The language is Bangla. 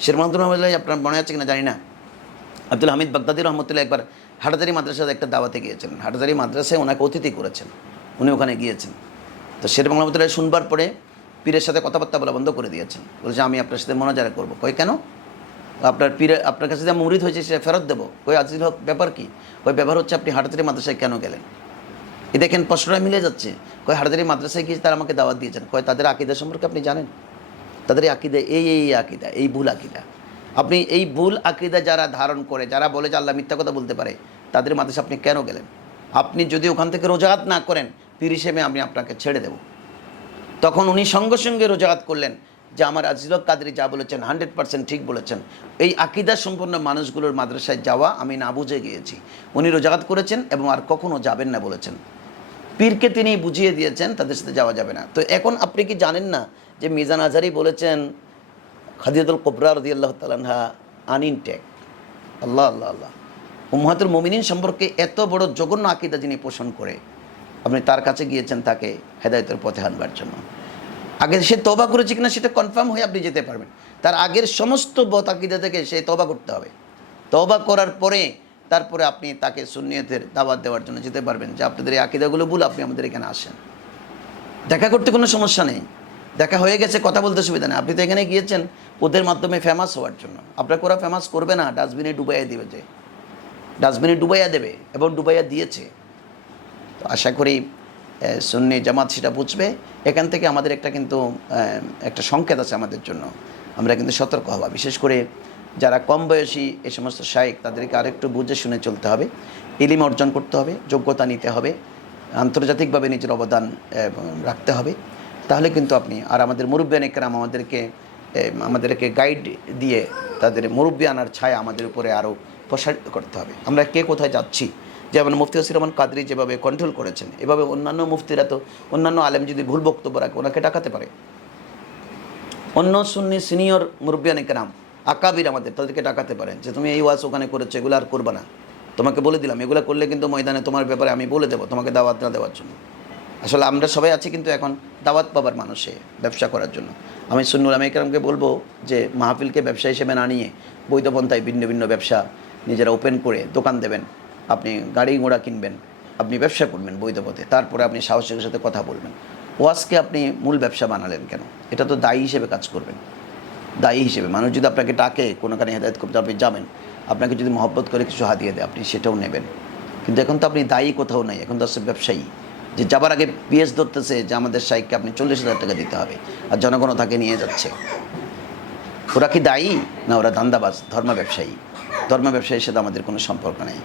শের মাহমুদুর আপনার মনে আছে কিনা জানি না। আব্দুল হামিদ বাগদাদি রহমতুল্লাহ একবার হাটাজারি মাদ্রাসায় একটা দাওয়াতে গিয়েছেন। হাটাজারি মাদ্রাসায় ওনাকে অতিথি করেছেন। উনি ওখানে গিয়েছেন। তো শের রহমতুল্লাহ শুনবার পরে পীরের সাথে কথাবার্তা বলা বন্ধ করে দিয়েছেন। বলেছে আমি আপনার সাথে মনোজারা করব। কই কেন? আপনার পীরে, আপনার কাছে যে মুরিদ হয়েছে সেটা ফেরত দেবো। কই আজিল হক, ব্যাপার কি? ওই ব্যাপার হচ্ছে আপনি হাটাজারি মাদ্রাসায় কেন গেলেন? এ দেখেন প্রশ্নটা মিলে যাচ্ছে। কয় হাটাজারি মাদ্রাসায় গিয়ে তারা আমাকে দাওয়াত দিয়েছেন। কয়, তাদের আকিদা সম্পর্কে আপনি জানেন? তাদের আকিদা, এই এই আকিদা, এই ভুল আকিদা। আপনি এই ভুল আকিদা যারা ধারণ করে, যারা বলে যে আল্লাহ মিথ্যা কথা বলতে পারে, তাদের মাদ্রাসা আপনি কেন গেলেন? আপনি যদি ওখান থেকে রোজাহাত না করেন পীর হিসেবে আমি আপনাকে ছেড়ে দেব। তখন উনি সঙ্গে সঙ্গে রোজাহাত করলেন যে আমার আজিলক কাদরি যা বলেছেন, হান্ড্রেড পার্সেন্ট ঠিক বলেছেন। এই আকিদা সম্পন্ন মানুষগুলোর মাদ্রাসায় যাওয়া আমি না বুঝে গিয়েছি। উনি রোজাহাত করেছেন এবং আর কখনও যাবেন না বলেছেন। পীরকে তিনি বুঝিয়ে দিয়েছেন, তাদের সাথে যাওয়া যাবে না। তো এখন আপনি কি জানেন না যে মিজান আজহারি বলেছেন খাদিয়াতুল কোবরা রদি আল্লাহ তালাহা আনইনটেক আল্লাহ আল্লাহ আল্লাহ। উম্মাহাতুল মমিনিন সম্পর্কে এত বড় জঘন্য আকিদা যিনি পোষণ করে, আপনি তার কাছে গিয়েছেন তাকে হেদায়তের পথে আনবার জন্য। আগে সে তবা করেছে কিনা সেটা কনফার্ম হয়ে আপনি যেতে পারবেন। তার আগের সমস্ত বত আকিদা থেকে সে তবা করতে হবে। তবা করার পরে তারপরে আপনি তাকে সুন্নিয়তের দাওয়াত দেওয়ার জন্য যেতে পারবেন, যে আপনাদের এই আকিদাগুলো ভুল, আপনি আমাদের এখানে আসেন। দেখা করতে কোনো সমস্যা নেই। দেখা হয়ে গেছে, কথা বলতে সুবিধা নেই। আপনি তো এখানে গিয়েছেন, ওদের মাধ্যমে ফেমাস হওয়ার জন্য। আপনাকে ওরা ফেমাস করবে না, ডাস্টবিনে ডুবাইয়া দেবে যে। ডাস্টবিনে ডুবাইয়া দেবে এবং ডুবাইয়া দিয়েছে। তো আশা করি সুন্নি জামাত সেটা বুঝবে। এখান থেকে আমাদের একটা কিন্তু একটা সংকেত আছে আমাদের জন্য। আমরা কিন্তু সতর্ক হওয়া। বিশেষ করে যারা কম বয়সী এ সমস্ত শায়েক, তাদেরকে আরেকটু বুঝে শুনে চলতে হবে, ইলিম অর্জন করতে হবে, যোগ্যতা নিতে হবে, আন্তর্জাতিকভাবে নিজের অবদান রাখতে হবে। তাহলে কিন্তু আপনি, আর আমাদের মুরব্বিয়ান একরাম আমাদেরকে আমাদেরকে গাইড দিয়ে তাদের মুরব্বী আনার ছায়া আমাদের উপরে আরও প্রসারিত করতে হবে। আমরা কে কোথায় যাচ্ছি? যেমন মুফতি হসির রহমান কাদরি যেভাবে কন্ট্রোল করেছেন, এভাবে অন্যান্য মুফতিরা তো, অন্যান্য আলেম যদি ভুল বক্তব্য রাখে, ওনাকে ডাকাতে পারে। অন্য সুন্নি সিনিয়র মুরব্বিয়ান একরাম আকাবির আমাদের, তাদেরকে ডাকাতে পারেন। যে তুমি এই ওয়াজ ওখানে করেছ, এগুলো আর করবে না। তোমাকে বলে দিলাম, এগুলো করলে কিন্তু ময়দানে তোমার ব্যাপারে আমি বলে দেবো, তোমাকে দাওয়াত না দেওয়ার জন্য। আসলে আমরা সবাই আছি কিন্তু এখন দাওয়াত পাবার মানুষে, ব্যবসা করার জন্য। আমি সুন্নুল আমিকরামকে বলব যে মাহফিলকে ব্যবসা হিসেবে না নিয়ে বৈধ পন্থায় ভিন্ন ভিন্ন ব্যবসা নিজেরা ওপেন করে দোকান দেবেন, আপনি গাড়ি ঘোড়া কিনবেন, আপনি ব্যবসা করবেন বৈধ পথে, তারপরে আপনি সাহসের সাথে কথা বলবেন। ওয়াজকে আপনি মূল ব্যবসা বানালেন কেন? এটা তো দায়ী হিসেবে কাজ করবেন। দায়ী হিসেবে। মানুষ যদি আপনাকে ডাকে কোনোখানে হেদায়ত করতে আপনি যাবেন, আপনাকে যদি মহব্বত করে কিছু হাতিয়ে দেয় আপনি সেটাও নেবেন। কিন্তু এখন তো আপনি দায়ী কোথাও নাই, এখন তো আসছে ব্যবসায়ী, যে যাবার আগে পিএস ধরতেছে যে আমাদের সাইককে আপনি চল্লিশ হাজার টাকা দিতে হবে আর জনগণও তাকে নিয়ে যাচ্ছে। ওরা কি দায়ী না ওরা ধান্দাবাজ ধর্ম ব্যবসায়ী ধর্ম ব্যবসায়ীর সাথে আমাদের কোনো সম্পর্ক নেই।